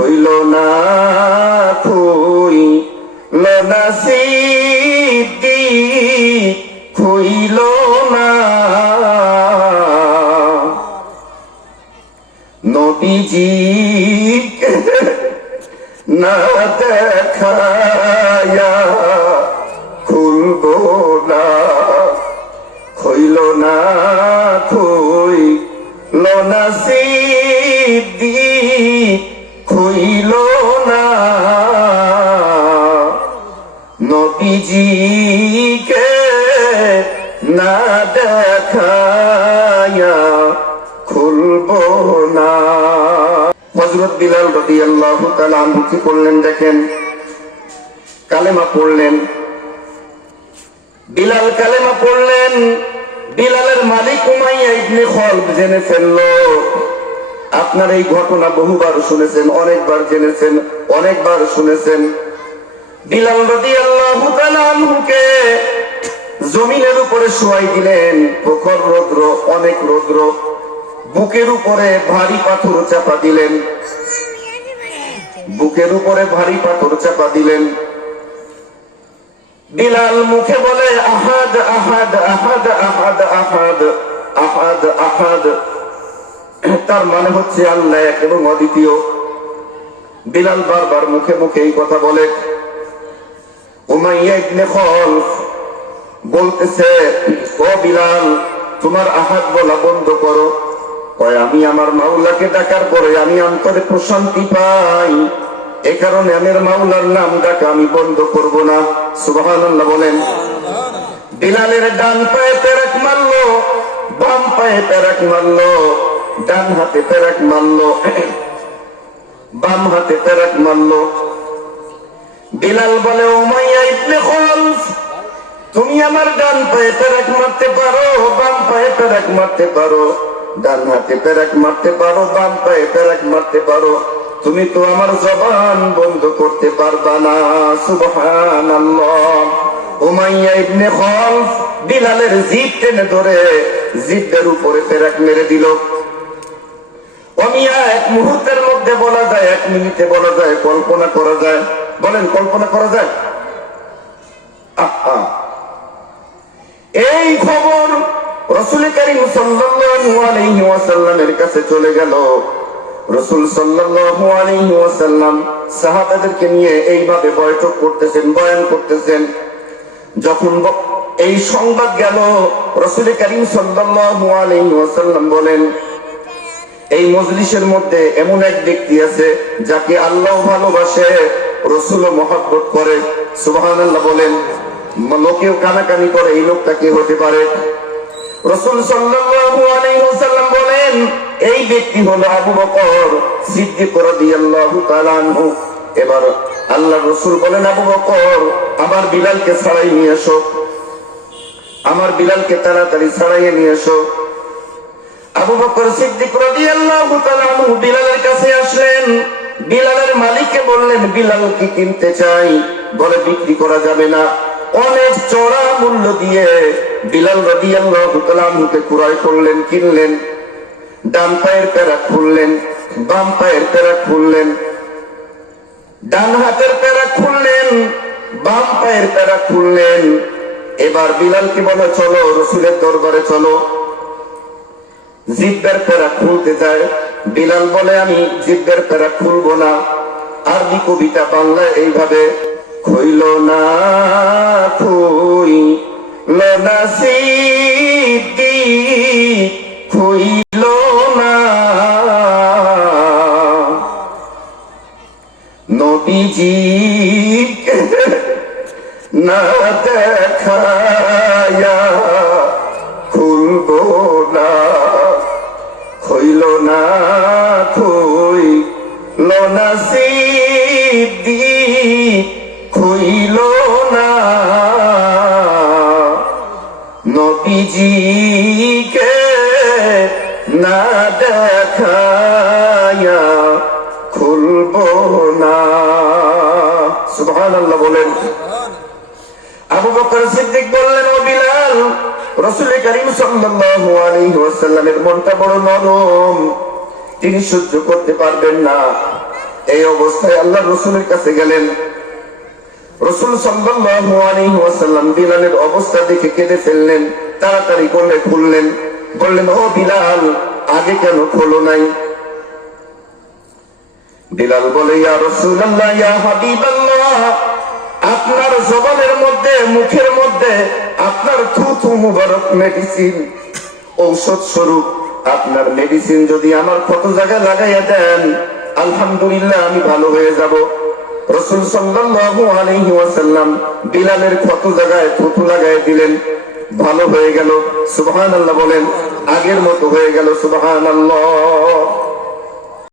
হইল না খুইল না সিদ্দিক খুইল না নবীজিকে না দেখায়া খুলব না হইল না খুইল না সিদ্দিক খুইল না নবীজিকে না দেখায়া খুলব না। হযরত বিলাল রাদিয়াল্লাহু তাআলা আনহু কি করলেন দেখেন, কালেমা পড়লেন। বিলাল কালেমা পড়লেন। বিলালের মালিক উমাইয়া ইবনে খালদ জেনে ফেললো। আপনার এই ঘটনা বহুবার শুনেছেন, অনেকবার জেনেছেন, অনেকবার শুনেছেন। বিলাল রাদিয়াল্লাহু তাআলা আনহুকে জমিনের উপরে শোয়াই দিলেন। প্রখর রৌদ্র, অনেক রৌদ্র। বুকের উপরে ভারী পাথর চাপা দিলেন, বুকের উপরে ভারী পাথর চাপা দিলেন। বিলাল মুখে বলে আহাদ আহাদ আহাদ আহাদ আহাদ আহাদ আহাদ, তার মানে হচ্ছে আল্লাহ এক এবং অদ্বিতীয়। বিলাল বারবার মুখে মুখে এই কথা বলে। উমাইয়া ইবনে খালদ বলতেছে, ও বিলাল, তোমার আহাদ বলা বন্ধ করো। আমি আমার মাওলাকে ডাকার পরে আমি অন্তরে প্রশান্তি পাই, এ কারণে আমার মাওলার নাম ডাকা আমি বন্ধ করব না। সুবহানাল্লাহ বলেন। বিলালের ডান পায়ে পেরেক মারলো, বাম পায়ে পেরেক মারলো, ডান হাতে পেরেক মারলো, বাম হাতে পেরেক মারলো। বিলাল বলে, উমাইয়া ইবনে খালদ, তুমি আমার ডান পায়ে পেরেক মারতে পারো, বাম পায়ে পেরেক মারতে পারো, ডান হাতে পেরেক মারতে পারো, বাম পায়ে পেরেক মারতে পারো, তুমি তো আমার জবান বন্ধ করতে পারবা না। সুবহানাল্লাহ। উমাইয়া ইবনে খালদ বিলালের জিভ টেনে ধরে জিভের উপরে পেরেক মেরে দিল। অমিয়া এক মুহূর্তের মধ্যে বলা যায়, এক মিনিটে বলা যায়, কল্পনা করা যায়। বলেন, কল্পনা করা যায়? এই খবর রাসূল কারীম সাল্লাল্লাহু আলাইহি ওয়াসাল্লামের কাছে চলে গেল। রাসূল সাল্লাল্লাহু আলাইহি ওয়াসাল্লাম সাহাবাদেরকে নিয়ে এইভাবে বৈঠক করতেছেন, বয়ান করতেছেন। যখন এই সংবাদ গেল, রাসূল কারীম সাল্লাল্লাহু আলাইহি ওয়াসাল্লাম বলেন, এই মজলিসের মধ্যে এমন এক ব্যক্তি আছে যাকে আল্লাহ ভালোবাসে, রাসূলও মহব্বত করে। সুবহানাল্লাহ বলেন। লোকেও কানাকানি করে, এই লোকটা কে হতে পারে? রাসূল সাল্লাল্লাহু আলাইহি ওয়াসাল্লাম বলেন, এই ব্যক্তি হলো আবু বকর সিদ্দিক রাদিয়াল্লাহু তাআলা আনহু। এবার আল্লাহর রাসূল বলেন, আবু বকর, আমার বিলালকে ছাড়াই নিয়ে এসো, আমার বিলালকে তাড়াতাড়ি ছাড়াইয়ে নিয়ে এসো। আবু বকর সিদ্দিক রাদিয়াল্লাহু তাআলা আনহু বিলালের কাছে আসলেন। বিলালের মালিককে বললেন, বিলালকে কিনতে চাই। বলে, বিক্রি করা যাবে না। অনেক চড়া মূল্য দিয়ে বিলাল রাদিয়াল্লাহু তাআলা আনহুকে ক্রয় করলেন, কিনলেন। ডান পায়ের পেরেক খুললেন, বাম পায়ের পেরেক খুললেন, ডান হাতের পেরেক খুললেন, বাম পায়ের পেরেক খুললেন। এবার বিলালকে বলে, চলো রাসূলের দরবারে চলো। জিহ্বার পেরেক খুলতে যায়। বিলাল বলে, আমি জিহ্বার পেরেক খুলবো না। আরবি কবিতা বাংলায় এইভাবে, খুইল না খুইল না সিদ্দিক খুইল না নবীজিকে না দেখায়া খুলব না। খুইল না খুইল না সিদ্দিক খুইল না নবীজিকে না দেখায়া খুলব না। সুবহানাল্লাহ বলেন। আবু বকর সিদ্দিক বললেন, ও বিলাল, রাসূল কারীম সাল্লাল্লাহু আলাইহি ওয়াসাল্লামের মনটা বড় নরম, তিনি সহ্য করতে পারবেন না। এই অবস্থায় আল্লাহ রসুলের কাছে গেলেন। রসুল সাল্লাল্লাহু আলাইহি ওয়াসাল্লাম বিলালের অবস্থা দেখে কেঁদে ফেললেন, তাড়াতাড়ি করে খুললেন। বললেন, ও বিলাল, আগে কেন খোলো নাই? বিলাল বলে, ইয়া রাসূলুল্লাহ, ইয়া হাবিবাল্লাহ, আপনার জবানের মধ্যে, মুখের মধ্যে আপনার থুথু মুবারক মেডিসিন, ঔষধ স্বরূপ আপনার মেডিসিন যদি আমার ক্ষত জায়গায় লাগাইয়া দেন, আলহামদুলিল্লাহ আমি ভালো হয়ে যাব। রাসূল সাল্লাল্লাহু আলাইহি ওয়াসাল্লাম বিলালের ক্ষত জায়গায় থুথু লাগাইয়া দিলেন, ভালো হয়ে গেল। সুবহানাল্লাহ বলেন, আগের মতো হয়ে গেল। সুবহানাল্লাহ।